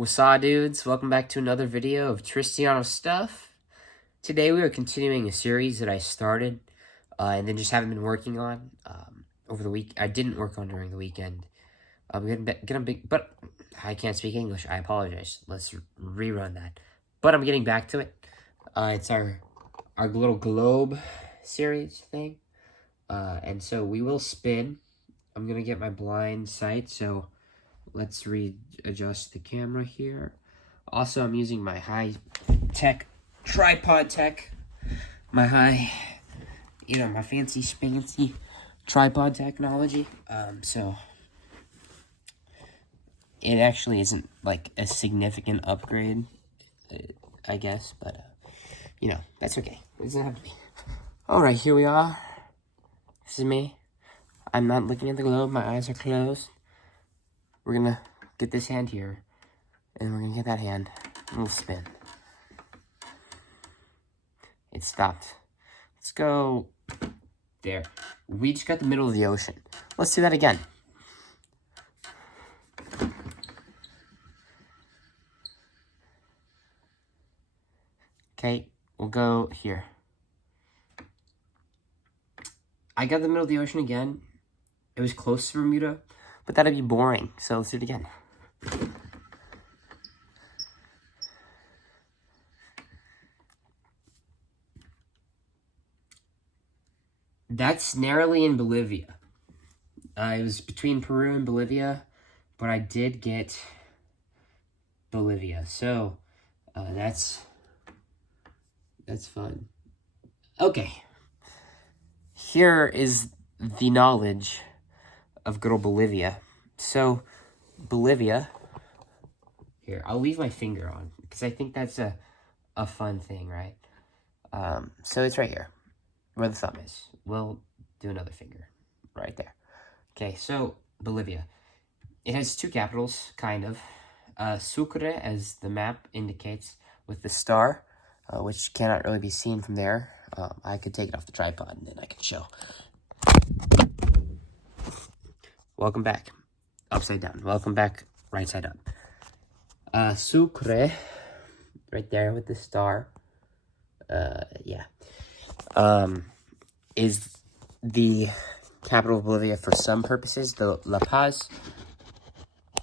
What's up, dudes? Welcome back to another video of Tristiano Stuff. Today we are continuing a series that I started and then just haven't been working on over the week. I didn't work on during the weekend. But I can't speak English. I apologize. Let's rerun that. But I'm getting back to it. It's our little globe series thing. And so we will spin. I'm going to get my blind sight, so let's readjust the camera here. Also, I'm using my high-tech tripod tech. My my fancy tripod technology. So it actually isn't like a significant upgrade, I guess, but that's okay. It doesn't have to be. All right, here we are. This is me. I'm not looking at the globe. My eyes are closed. We're gonna get this hand here, and we're gonna get that hand, and we'll spin. It stopped. Let's go there. We just got the middle of the ocean. Let's do that again. Okay, we'll go here. I got the middle of the ocean again. It was close to Bermuda, but that'd be boring, so let's do it again. That's narrowly in Bolivia. It was between Peru and Bolivia, but I did get Bolivia, so that's fun. Okay, here is the knowledge of good old Bolivia. So, Bolivia, here, I'll leave my finger on, because I think that's a fun thing, right? So it's right here, where the thumb is. We'll do another finger, right there. Okay, so, Bolivia. It has two capitals, kind of. Sucre, as the map indicates, with the star, which cannot really be seen from there. I could take it off the tripod, and then I could show. Welcome back. Upside down. Welcome back. Right side up. Sucre. Right there with the star. Is the capital of Bolivia for some purposes. The La Paz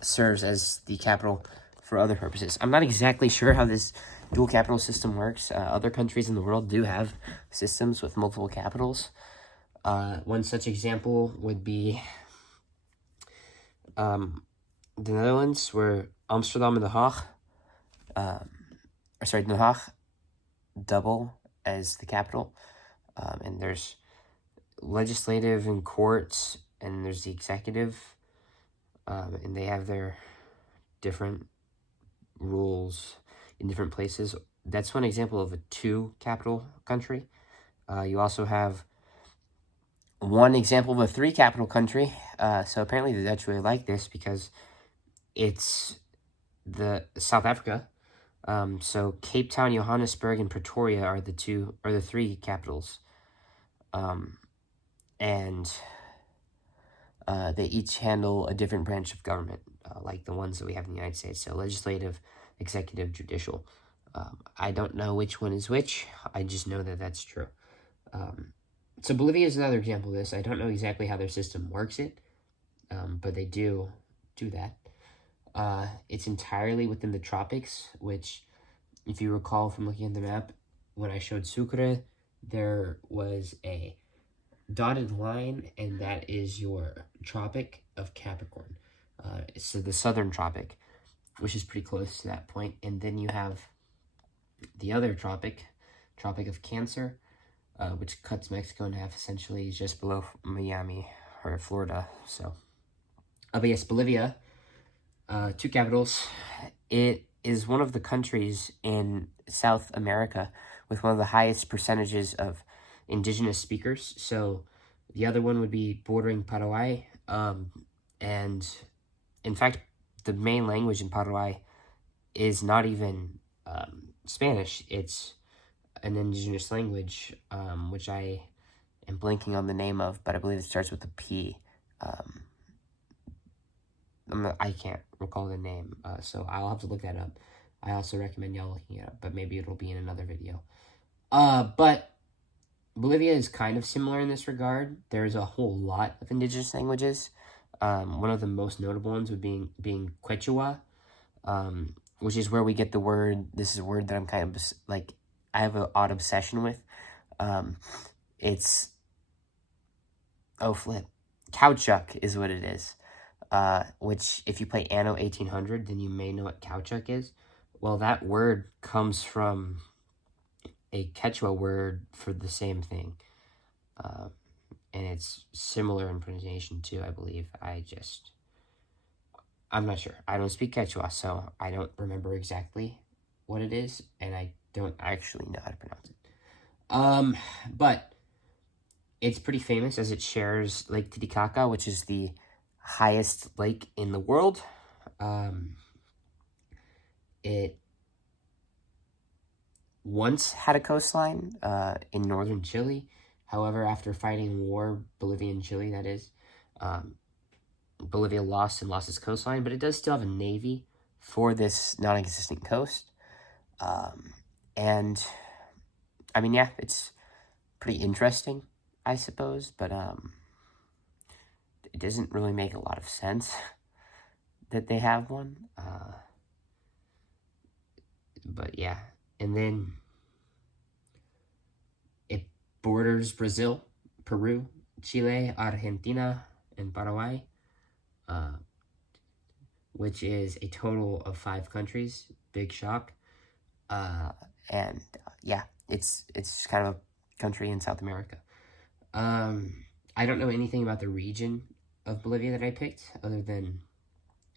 serves as the capital for other purposes. I'm not exactly sure how this dual capital system works. Other countries in the world do have systems with multiple capitals. One such example would be the Netherlands, where Amsterdam and Den Haag double as the capital. And there's legislative and courts, and there's the executive, and they have their different rules in different places. That's one example of a two-capital country. You also have one example of a three-capital country. So apparently the Dutch really like this because it's the South Africa. So Cape Town, Johannesburg, and Pretoria are the three capitals. And they each handle a different branch of government, like the ones that we have in the United States. So legislative, executive, judicial. I don't know which one is which. I just know that that's true. So Bolivia is another example of this. I don't know exactly how their system works but they do that. It's entirely within the tropics, which, if you recall from looking at the map, when I showed Sucre, there was a dotted line, and that is your Tropic of Capricorn. So the southern tropic, which is pretty close to that point. And then you have the other Tropic of Cancer, which cuts Mexico in half, essentially, just below Miami or Florida. So, but yes, Bolivia, two capitals. It is one of the countries in South America with one of the highest percentages of indigenous speakers. So the other one would be bordering Paraguay. And in fact, the main language in Paraguay is not even Spanish. It's an indigenous language, which I am blanking on the name of, but I believe it starts with a P. I can't recall the name, so I'll have to look that up. I also recommend y'all looking it up, but maybe it'll be in another video. But Bolivia is kind of similar in this regard. There's a whole lot of indigenous languages. One of the most notable ones would being Quechua, which is where we get the word. This is a word that I'm kind of like, I have an odd obsession with. It's, oh flip, caoutchouc is what it is. Which if you play Anno 1800, then you may know what caoutchouc is. Well, that word comes from a Quechua word for the same thing. And it's similar in pronunciation too, I believe. I'm not sure. I don't speak Quechua, so I don't remember exactly what it is, and I don't actually know how to pronounce it. But it's pretty famous as it shares Lake Titicaca, which is the highest lake in the world. It once had a coastline in northern Chile. However, after fighting war, Bolivia and Chile, that is, Bolivia lost its coastline, but it does still have a navy for this non-existent coast. And, I mean, yeah, it's pretty interesting, I suppose, but it doesn't really make a lot of sense that they have one. But yeah, and then it borders Brazil, Peru, Chile, Argentina, and Paraguay, which is a total of 5 countries. Big shock. And yeah, it's kind of a country in South America. I don't know anything about the region of Bolivia that I picked, other than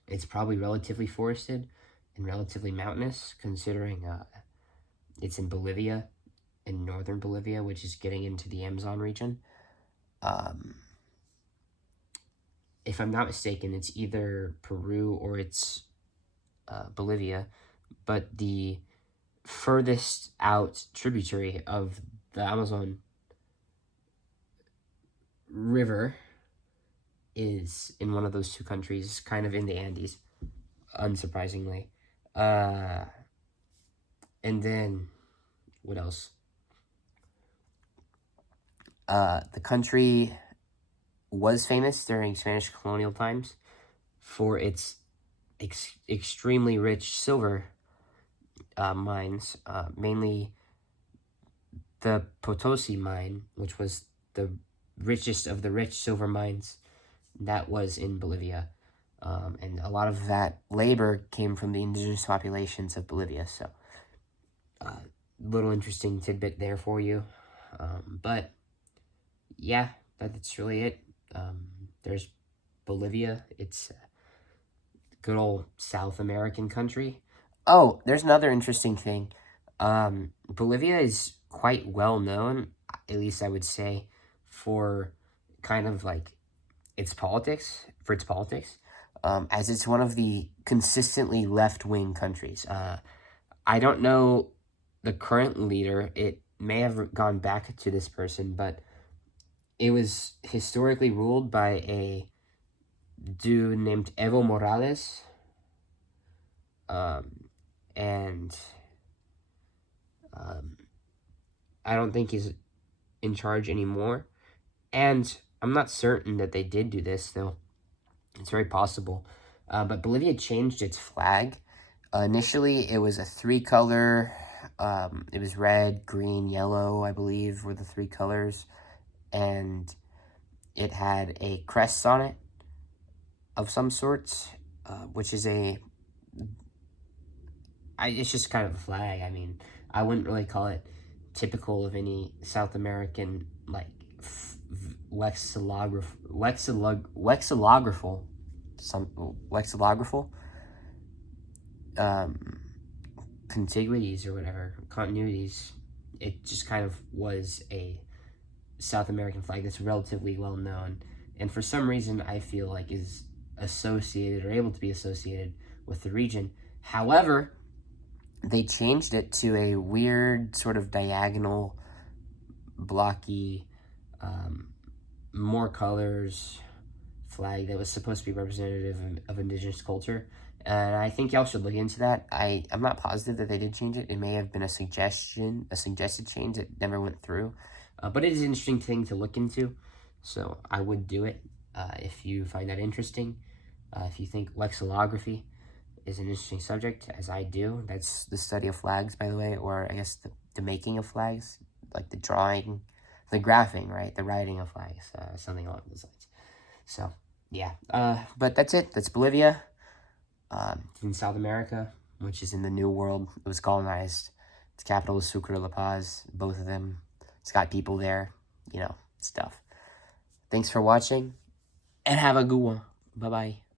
it's probably relatively forested and relatively mountainous, considering it's in Bolivia, in northern Bolivia, which is getting into the Amazon region. If I'm not mistaken, it's either Peru or it's Bolivia, but the furthest out tributary of the Amazon River is in one of those 2 countries, kind of in the Andes, unsurprisingly. And then, what else? The country was famous during Spanish colonial times for its extremely rich silver mines, mainly the Potosi mine, which was the richest of the rich silver mines that was in Bolivia. And a lot of that labor came from the indigenous populations of Bolivia. So, little interesting tidbit there for you. But, yeah, that's really it. There's Bolivia. It's a good old South American country. Oh, there's another interesting thing. Bolivia is quite well known, at least I would say, for kind of like its politics, as it's one of the consistently left-wing countries. I don't know the current leader. It may have gone back to this person, but it was historically ruled by a dude named Evo Morales. And I don't think he's in charge anymore. And I'm not certain that they did do this, though. It's very possible. But Bolivia changed its flag. Initially, it was a 3-color. It was red, green, yellow, I believe, were the 3 colors. And it had a crest on it of some sorts, which is it's just kind of a flag. I mean, I wouldn't really call it typical of any South American, like, lexilographical contiguities or whatever, continuities. It just kind of was a South American flag that's relatively well known, and for some reason I feel like is associated or able to be associated with the region. However, they changed it to a weird sort of diagonal, blocky, more colors flag that was supposed to be representative of indigenous culture. And I think y'all should look into that. I'm not positive that they did change it. It may have been a suggested change that never went through. But it is an interesting thing to look into. So I would do it if you find that interesting. If you think lexilography is an interesting subject, as I do. That's the study of flags, by the way, or I guess the making of flags, like the drawing, the graphing, right? The writing of flags, something along those lines. So, yeah. But that's it. That's Bolivia. In South America, which is in the New World. It was colonized. Its capital is Sucre La Paz, both of them. It's got people there, stuff. Thanks for watching, and have a good one. Bye-bye.